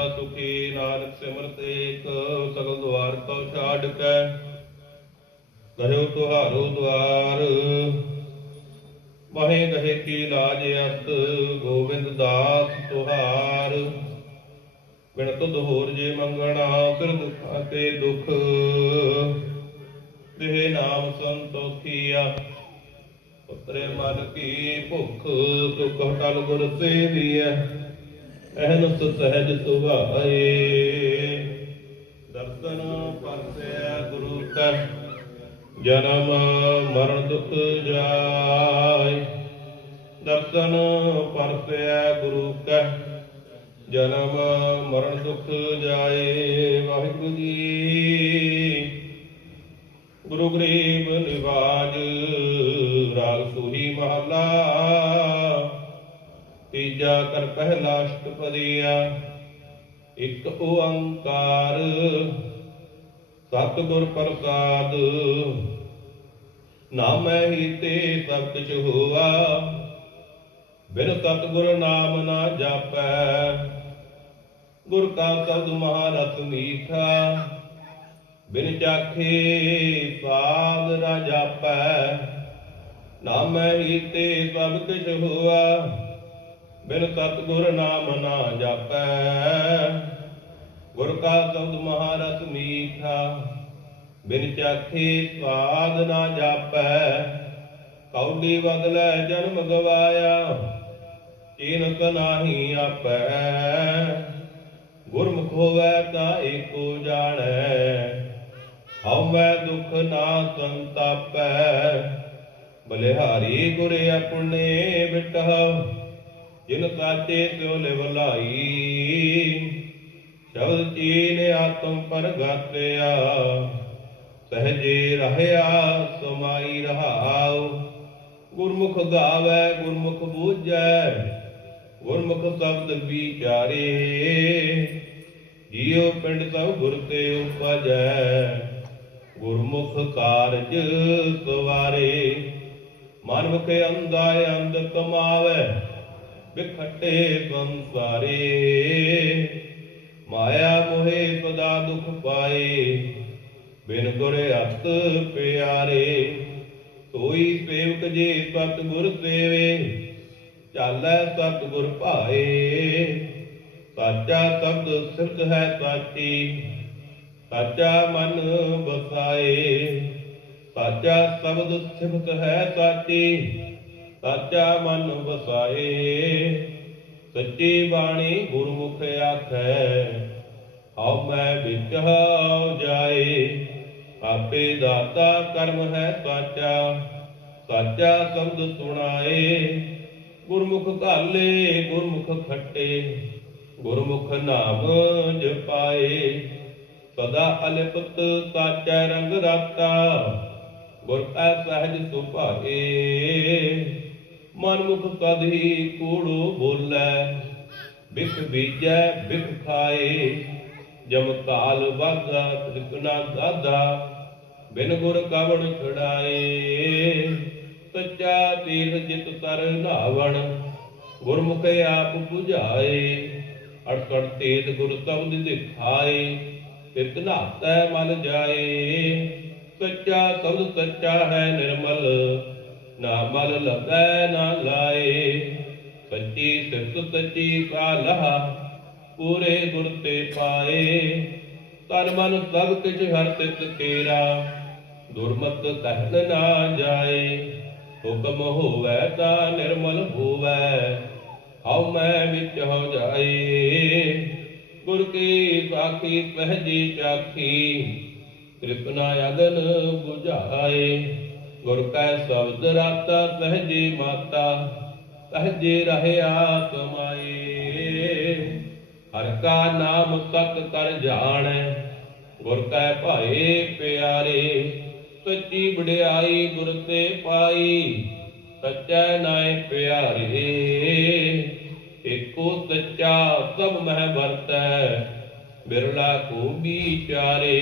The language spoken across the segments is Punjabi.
ਸਦਾ ਸੁਖੀ ਨਾਨਕ ਸਿਮਰਤ ਏਕ, ਸਗਲ ਦੁਆਰ ਕਉ ਛਾੜ ਕੈ। ਕਹਿਓ ਤੁਹਾਰੋ ਦੁਆਰ, ਮਹੇ ਗਹੇ ਕੀ ਲਾਜ ਅਤ ਗੋਬਿੰਦ ਦਾਸ ਤੁਹਾਰ। ਬਿਨ ਤੁਧ ਹੋਰ ਜੇ ਮੰਗਣਾ ਫਿਰ ਦੁਖਾਂ ਤੇ ਦੁਖ। ਤੇ ਨਾਮ ਸੰਤੋਖੀਆ, ਪੁੱਤਰੇ ਮਨ ਕੀ ਭੁੱਖ, ਸੁਖ ਟਲ ਗੁਰ ਸੇਵੀਐ। ਅਹਨਸ ਸਹਿਜ ਸੁਭਾਏ ਦਰਸ਼ਨ ਪਰਸੈ ਗੁਰੂ ਕਾ ਜਨਮ ਮਰਨ ਦੁਖ ਜਾਏ। ਦਰਸ਼ਨ ਪਰਸੈ ਗੁਰੂ ਕਾ ਜਨਮ ਮਰਨ ਦੁਖ ਜਾਏ। ਵਾਹਿਗੁਰੂ ਜੀ, ਗੁਰੂ ਗਰੀਬ ਨਿਵਾਜ, ਰਾਗ ਸੂਹੀ ਮਹਲਾ ਤੀਜਾ ਕਰ ਪਹਿਲਾ ਅਸ਼ਟਪਦੀਆ ਇੱਕ ਓੰਕਾਰ। ਸਤਿਗੁਰ ਪ੍ਰਸਾਦ, ਨਾਮੈ ਹੀ ਤੇ ਸਭ ਕੁਛ ਹੋਆ ਬਿਨ ਸਤਿਗੁਰ ਨਾਮ ਨਾ ਜਾਪੈ, ਗੁਰ ਕਾ ਸ਼ਬਦ ਮਹਾਰਥ ਮੀਠਾ। ਬਿਨ ਚਾਖੇ ਸਾਧ ਰਾ ਨਾਮੈ ਹੀ ਤੇ ਸਭ ਕੁਛ ਹੋਆ ਬਿਨ ਸਤਿਗੁਰ ਨਾਮ ਨਾ ਜਾਪੈ। ਗੁਰ ਕਾ ਸ਼ਬਦ ਮਹਾਰਥ ਮੀਠਾ, ਬਿਨ ਚਾਖੇ ਸਵਾਦ ਨਾ ਜਾਪੈ। ਕੌਡੀ ਬਦਲੇ ਜਨਮ ਗਵਾਇਆ, ਚੀਨਕ ਨਾਹੀ ਆਪੈ। ਗੁਰਮੁਖ ਹੋਵੇ ਤਾਂ ਏਕੋ ਜਾਣੈ, ਹਉ ਮੈਂ ਦੁਖ ਨਾ ਸੰਤਾਪੈ। ਬਲਿਹਾਰੀ ਗੁਰ ਆਪਣੇ ਬਿਟਹੁ ਜਿਨ ਸਾਚੇ ਤਿਉ ਲਿਵ ਸ਼ਬਦ ਚੀਨ ਆਤਮ ਪਰ ਸਹਜੇ ਰਹਿਆ ਸਮਾਈ ਰਹਾਉ, ਗੁਰਮੁਖ ਗਾਵੇ, ਗੁਰਮੁਖ ਬੂਝੈ, ਗੁਰਮੁਖ ਸ਼ਬਦ ਵਿਚਾਰੇ, ਜੀਉ ਪਿੰਡ ਸਭ ਗੁਰ ਤੇ ਉਪਜੈ, ਗੁਰਮੁਖ ਕਾਰਜ ਸਵਾਰੇ, ਮਨ ਮੁਖ ਅੰਦਾ ਅੰਧ ਕਮਾਵੇ ਵਿਖਟੇ ਸੰਸਾਰੇ ਮਾਇਆ ਮੋਹਿ ਸਦਾ ਦੁਖ ਪਾਏ। ਬਿਨ ਗੁਰ ਅਤ ਪਿਆਰੇ। ਸੋਈ ਸੇਵਕ ਜੇ ਸਤ ਗੁਰ ਸੇਵੇ। ਚਾਲੈ ਸਤ ਗੁਰ ਭਾਏ। ਸਾਚਾ ਸ਼ਬਦ ਸਿਰਤ ਹੈ ਸਾਚੀ। ਸਾਚਾ ਮਨ ਬਸਾਏ ਸਾਚਾ ਸ਼ਬਦ ਸਿਫਤ ਹੈ ਸਾਚੀ। ਸਾਚਾ ਮਨ ਵਸਾਏ, ਸੱਚੀ ਬਾਣੀ ਗੁਰਮੁਖ ਆਖੈ। ਹਉ ਮੈਂ ਵਿੱਚ ਹਉ ਜਾਏ, ਆਪੇ ਦਾਤਾ ਕਰਮ ਹੈ ਸਾਚਾ। ਸਾਚਾ ਸ਼ਬਦ ਸੁਣਾਏ, ਗੁਰਮੁਖ ਘਾਲੇ, ਗੁਰਮੁਖ ਖੱਟੇ। ਗੁਰਮੁਖ ਨਾਮ ਜਪਾਏ, ਸਦਾ ਅਲਿਪਤ ਸਾਚਾ ਰੰਗ ਰਾਤਾ। ਗੁਰ ਕਾ ਸਹਿਜ ਸੁਭਾਏ। ਮਨ ਮੁਖ ਕਦਹੀ ਕੂੜੋ ਬੋਲੇ, ਬਿਖ ਬੀਜੈ, ਬਿਖ ਖਾਏ। ਜਮ ਕਾਲ ਵਾਗਾ ਤ੍ਰਿਕਨਾ ਗਾਧਾ, ਬਿਨ ਗੁਰ ਕਵਣ ਛੜਾਏ ਸੱਚਾ ਤੀਰਥ ਜਿਤ ਤਰ ਨਾਵਣ, ਗੁਰਮੁਖ ਆਪ 부ਝਾਏ। ਅੜਕੜ ਤੇਤ ਗੁਰ ਤਬਦ ਦਿਖਾਏ ਤਿਤ ਨਾਤੈ ਮਲ ਜਾਏ। ਸੱਚਾ ਤਬਦ ਸੱਚਾ ਹੈ ਨਿਰਮਲ ਨਾ ਮਲ ਨਾ ਲਾਏ। ਸੱਚੀ ਸਿਫਤ ਸੱਚੀ ਕਾਲਹਾ, ਪੂਰੇ ਗੁਰ ਤੇ ਪਾਏ। ਤਨ ਮਨ ਸਭ ਕਿਛ ਹਰ ਤਿਤ ਤੇਰਾ, ਦੁਰਮਤ ਕਹਿਨ ਨਾ ਜਾਏ। ਹੁਕਮ ਹੋਵੇ ਤਾਂ ਨਿਰਮਲ ਹੋਵੇ, ਹਉ ਮੈਂ ਵਿੱਚ ਹੋ ਜਾਏ। ਗੁਰ ਕੀ ਸਾਖੀ ਪਹਿਜੀ ਚਾਖੀ ਤ੍ਰਿਪਨਾ ਅਗਨ 부ਝਾਏ ਗੁਰ ਕੈ ਸ਼ਬਦ ਰਾਤਾ ਸਹਜੇ ਮਾਤਾ, ਸਹਜੇ ਰਹਿਆ ਸਮਾਏ ਹਰ ਕਾ ਨਾਮ ਸਤ ਕਰ ਜਾਣੈ, ਗੁਰ ਕੈ ਭਾਏ ਪਿਆਰੇ, ਸੱਚੀ ਵਡਿਆਈ ਗੁਰ ਤੇ ਪਾਈ। ਸੱਚੈ ਨਾਏ ਪਿਆਰੇ ਏਕੋ ਸੱਚਾ ਸਭ ਮਹਿ ਵਰਤੈ। ਬਿਰਲਾ ਕੋ ਵਿਚਾਰੇ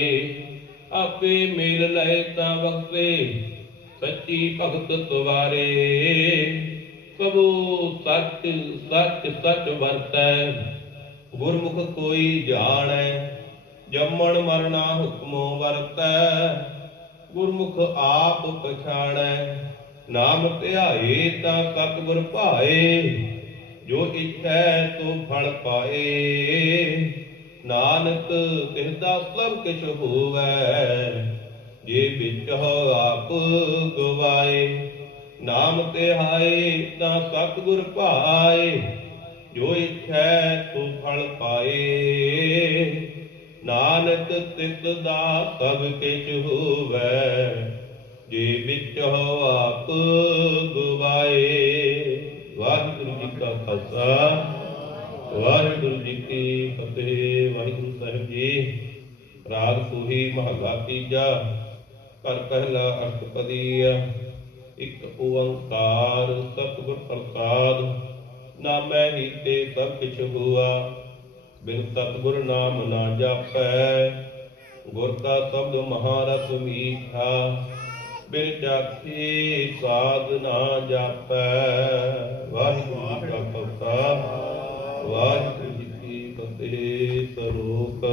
ਆਪੇ ਮੇਲ ਲਏ ਤਾਂ ਵਕਤੇ ਸੱਚੀ ਭਗਤ ਤੁਵਾਰੇ ਕਬੂ ਸੱਚ ਸੱਚ ਸੱਚ ਵਰਤੈ। ਗੁਰਮੁਖ ਕੋਈ ਜਾਣੈ, ਜੰਮਣ ਮਰਨਾ ਹੁਕਮੋ ਵਰਤੈ। ਗੁਰਮੁਖ ਆਪ ਪਛਾਣੈ, ਨਾਮ ਧਿਆਏ ਤਾਂ ਸਤਿਗੁਰ ਭਾਏ। ਜੋ ਇਛੈ ਤੋ ਫਲ ਪਾਏ। ਨਾਨਕ, ਤਿਸਦਾ ਸਭ ਕਿਛ ਹੋਵੈ। ਜੇ ਵਿੱਚ ਆਪ ਗਵਾਏ, ਨਾਮ ਤੇ ਧਿਆਏ ਤਾਂ ਸਤਿਗੁਰ ਭਾਏ, ਜੋ ਇਛੈ ਤੋ ਫਲ ਪਾਏ। ਨਾਨਕ ਤਿਸ ਦਾ ਸਭ ਕਿਛ ਹੋਵੈ, ਜੇ ਵਿੱਚ ਹੋ ਆਪ ਗਵਾਏ। ਵਾਹਿਗੁਰੂ ਜੀ ਕਾ ਖਾਲਸਾ, ਵਾਹਿਗੁਰੂ ਜੀ ਕੀ ਫਤਿਹ। ਵਾਹਿਗੁਰੂ ਸਾਹਿਬ ਜੀ, ਰਾਗ ਸੂਹੀ ਮਹਲਾ ਤੀਜਾ। ਪਰ ਪਹਿਲਾ ਅਰਥ ਪਦੀਆ ਇੱਕ ਓੰਕਾਰ ਸਤਿਗੁਰ ਪ੍ਰਸਾਦ, ਨਾਮੈ ਹੀ ਤੇ ਸਭ ਕਿਛ ਹੁਆ। ਬਿਨ ਸਤਿਗੁਰ ਨਾਮ ਨਾ ਜਾਪੈ, ਗੁਰ ਦਾ ਸ਼ਬਦ ਮਹਾਰਤ ਮੀਠਾ। ਬਿਨ ਜਾਤੀ ਸਾਧ ਨਾ ਜਾਪੈ। ਵਾਹਿਗੁਰੂ ਜੀ ਕਾ ਖਾਲਸਾ, ਵਾਹਿਗੁਰੂ ਜੀ ਕੀ ਫਤਿਹ। ਸਰੂਪ